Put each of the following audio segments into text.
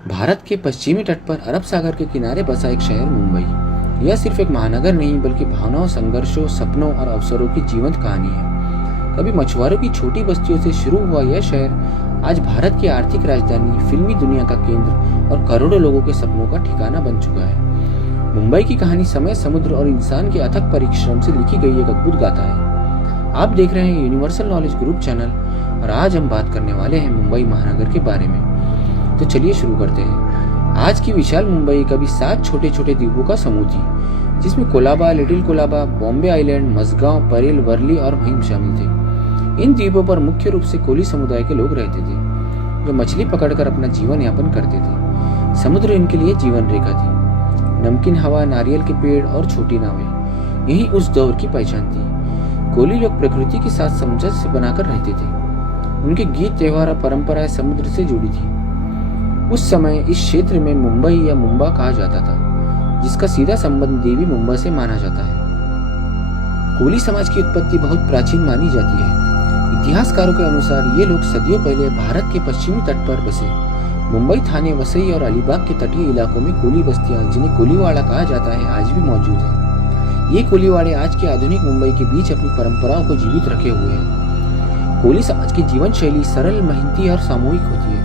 भारत के पश्चिमी तट पर अरब सागर के किनारे बसा एक शहर मुंबई। यह सिर्फ एक महानगर नहीं बल्कि भावनाओं, संघर्षों, सपनों और अवसरों की जीवंत कहानी है। कभी मछुआरों की छोटी बस्तियों से शुरू हुआ यह शहर आज भारत की आर्थिक राजधानी, फिल्मी दुनिया का केंद्र और करोड़ों लोगों के सपनों का ठिकाना बन चुका है। मुंबई की कहानी समय, समुद्र और इंसान के अथक परिश्रम से लिखी गई एक अद्भुत गाथा है। आप देख रहे हैं यूनिवर्सल नॉलेज ग्रुप चैनल और आज हम बात करने वाले हैं मुंबई महानगर के बारे में। तो चलिए शुरू करते हैं। आज की विशाल मुंबई कभी 7 छोटे छोटे द्वीपों का समूह थी, जिसमें कोलाबा, लिटिल कोलाबा, बॉम्बे आइलैंड, मझगांव, परेल, वर्ली और महिम शामिल थे। इन द्वीपों पर मुख्य रूप से कोली समुदाय के लोग रहते थे, जो मछली पकड़कर अपना जीवन यापन करते थे। समुद्र इनके लिए जीवन रेखा थी। नमकीन हवा, नारियल के पेड़ और छोटी नावें, यही उस दौर की पहचान थी। कोली लोग प्रकृति के साथ सामंजस्य बनाकर रहते थे। उनके गीत, त्योहार और परंपराएं समुद्र से जुड़ी थी। उस समय इस क्षेत्र में मुंबई या मुंबा कहा जाता था, जिसका सीधा संबंध देवी मुंबा से माना जाता है। कोली समाज की उत्पत्ति बहुत प्राचीन मानी जाती है। इतिहासकारों के अनुसार ये लोग सदियों पहले भारत के पश्चिमी तट पर बसे। मुंबई, थाने, वसई और अलीबाग के तटीय इलाकों में कोली बस्तियां, जिन्हें कोलीवाड़ा कहा जाता है, आज भी मौजूद है। ये कोलीवाड़े आज के आधुनिक मुंबई के बीच अपनी परंपराओं को जीवित रखे हुए हैं। कोली समाज की जीवन शैली सरल, मेहनती और सामूहिक होती है।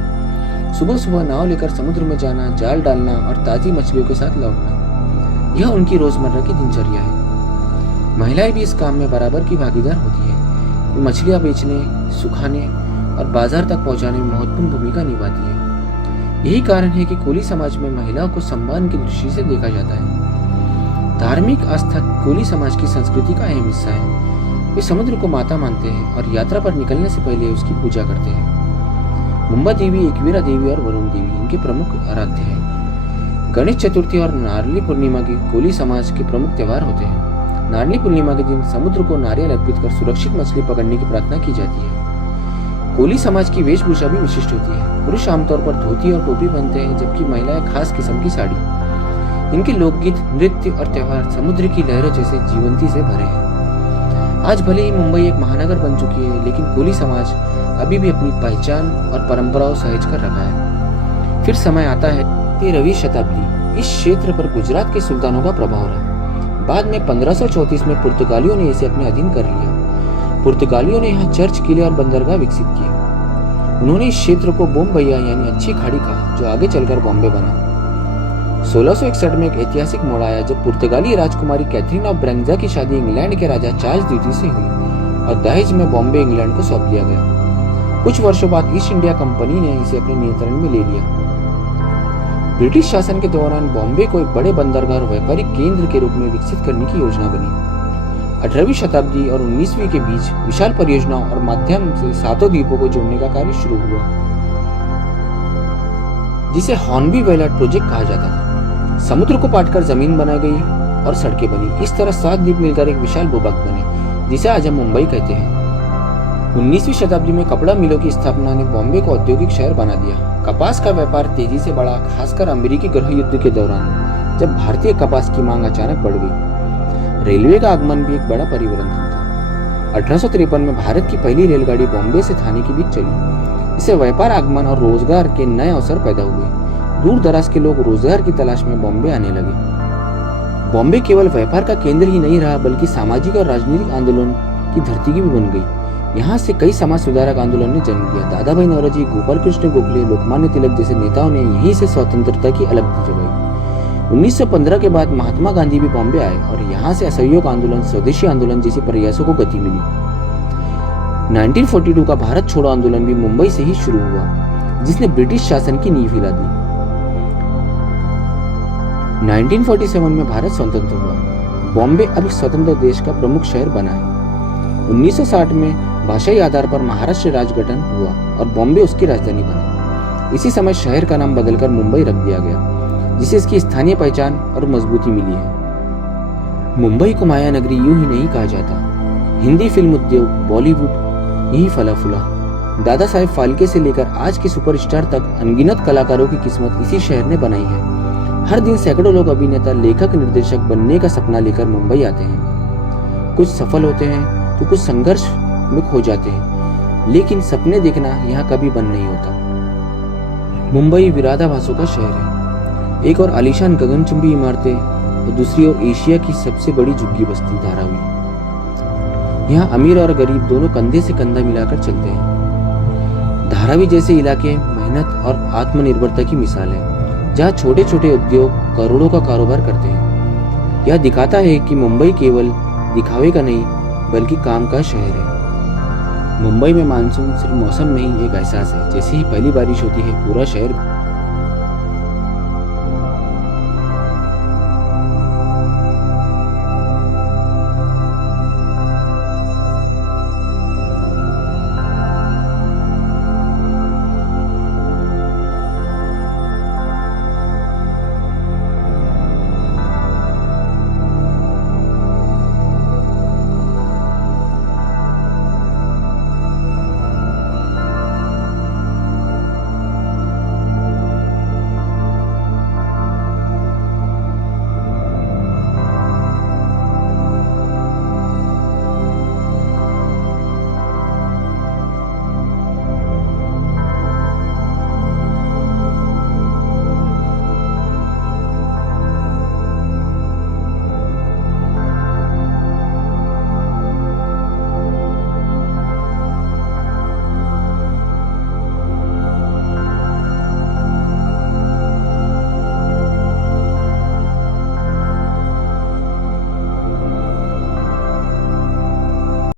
सुबह सुबह नाव लेकर समुद्र में जाना, जाल डालना और ताजी मछलियों के साथ लौटना, यह उनकी रोजमर्रा की दिनचर्या है। महिलाएं भी इस काम में बराबर की भागीदार होती है। वो मछलियां बेचने, सुखाने और बाजार तक पहुंचाने में महत्वपूर्ण भूमिका निभाती है। यही कारण है कि कोली समाज में महिलाओं को सम्मान की दृष्टि से देखा जाता है। धार्मिक आस्था कोली समाज की संस्कृति का अहम हिस्सा है। वे समुद्र को माता मानते हैं और यात्रा पर निकलने से पहले उसकी पूजा करते हैं। मुंबा देवी, एकवीरा देवी और वरुण देवी इनके प्रमुख आराध्य हैं। गणेश चतुर्थी और नारली पूर्णिमा के कोली समाज के प्रमुख त्योहार होते हैं। नारली पूर्णिमा के दिन समुद्र को नारियल अर्पित कर सुरक्षित मछली पकड़ने की प्रार्थना की जाती है। कोली समाज की वेशभूषा भी विशिष्ट होती है। पुरुष आमतौर पर धोती और टोपी पहनते हैं, जबकि महिलाएं खास किस्म की साड़ी। इनके लोकगीत, नृत्य और त्योहार समुद्र की लहरों जैसे जीवंती से भरे हैं। आज भले ही मुंबई एक महानगर बन चुकी है, लेकिन कोली समाज अभी भी अपनी पहचान और परंपराओं सहेज कर रखा है। फिर समय आता है 13वीं शताब्दी। इस क्षेत्र पर गुजरात के सुल्तानों का प्रभाव रहा। बाद में 1534 में पुर्तगालियों ने इसे अपने अधीन कर लिया। पुर्तगालियों ने यहाँ चर्च, किले और बंदरगाह विकसित किए। उन्होंने इस क्षेत्र को बोम्बैया यानी अच्छी खाड़ी कहा, जो आगे चलकर बॉम्बे बना। 1661 में एक ऐतिहासिक मोड़ आया जब पुर्तगाली राजकुमारी कैथरीन ऑफ ब्रेंजा की शादी इंग्लैंड के राजा चार्ल्स द्वितीय से हुई और दहेज में बॉम्बे इंग्लैंड को सौंप दिया गया। कुछ वर्षों बाद ईस्ट इंडिया कंपनी ने इसे अपने नियंत्रण में ले लिया। ब्रिटिश शासन के दौरान बॉम्बे को एक बड़े बंदरगाह और व्यापारिक केंद्र के रूप में विकसित करने की योजना बनी। 18वीं शताब्दी और 19वीं के बीच विशाल परियोजनाओं और माध्यम से 7 द्वीपों को जोड़ने का कार्य शुरू हुआ, जिसे हॉर्नबी वेलार्ड प्रोजेक्ट कहा जाता था। समुद्र को पाटकर जमीन बनाई गई और सड़कें बनी। इस तरह 7 द्वीप मिलकर एक विशाल भूभाग बने, जिसे आज हम मुंबई कहते हैं। 19वीं शताब्दी में कपड़ा मिलों की स्थापना ने बॉम्बे को औद्योगिक शहर बना दिया। कपास का व्यापार तेजी से बढ़ा, खासकर अमेरिकी गृह युद्ध के दौरान, जब भारतीय कपास की मांग अचानक बढ़ गई। रेलवे का आगमन भी एक बड़ा परिवर्तन था। 1853 में भारत की पहली रेलगाड़ी बॉम्बे से थाने के बीच चली। इससे व्यापार, आगमन और रोजगार के नए अवसर पैदा हुए। दूर दराज के लोग रोजगार की तलाश में बॉम्बे आने लगे। बॉम्बे केवल व्यापार का केंद्र ही नहीं रहा, बल्कि सामाजिक और राजनीतिक आंदोलन की धरती भी बन गई। यहाँ से कई समाज सुधारक आंदोलन ने जन्म लिया। दादा भाई नौरोजी, गोपाल कृष्ण गोखले, लोकमान्य तिलक जैसे नेताओं ने यहीं से स्वतंत्रता की अलग जगाई। 1915 के बाद महात्मा गांधी भी बॉम्बे आए और यहाँ से असहयोग आंदोलन, स्वदेशी आंदोलन जैसे प्रयासों को गति मिली। 1942 का भारत छोड़ो आंदोलन भी मुंबई से ही शुरू हुआ, जिसने ब्रिटिश शासन की नींव हिला दी। 1947 में भारत स्वतंत्र हुआ। बॉम्बे अब स्वतंत्र देश का प्रमुख शहर बना है। 1960 में भाषाई आधार पर महाराष्ट्र राज्य गठन हुआ और बॉम्बे उसकी राजधानी बना। इसी समय शहर का नाम बदलकर मुंबई रख दिया गया, जिसे इसकी स्थानीय पहचान और मजबूती मिली है। मुंबई को माया नगरी यूं ही नहीं कहा जाता। हिंदी फिल्म उद्योग, बॉलीवुड यही फला फूला। दादा साहेब फाल्के से लेकर आज के सुपरस्टार तक अनगिनत कलाकारों की किस्मत इसी शहर ने बनाई है। हर दिन सैकड़ों लोग अभिनेता, लेखक, निर्देशक बनने का सपना लेकर मुंबई आते हैं। कुछ सफल होते हैं तो कुछ संघर्ष में खो जाते हैं, लेकिन सपने देखना यहाँ कभी बंद नहीं होता। मुंबई विराधाभासों का शहर है। एक और आलीशान गगनचुंबी इमारतें और दूसरी ओर एशिया की सबसे बड़ी झुग्गी बस्ती धारावी। यहाँ अमीर और गरीब दोनों कंधे से कंधा मिलाकर चलते हैं। धारावी जैसे इलाके मेहनत और आत्मनिर्भरता की मिसाल है, जहाँ छोटे छोटे उद्योग करोड़ों का कारोबार करते हैं। यह दिखाता है कि मुंबई केवल दिखावे का नहीं बल्कि काम का शहर है। मुंबई में मानसून सिर्फ मौसम नहीं, एक एहसास है। जैसे ही पहली बारिश होती है पूरा शहर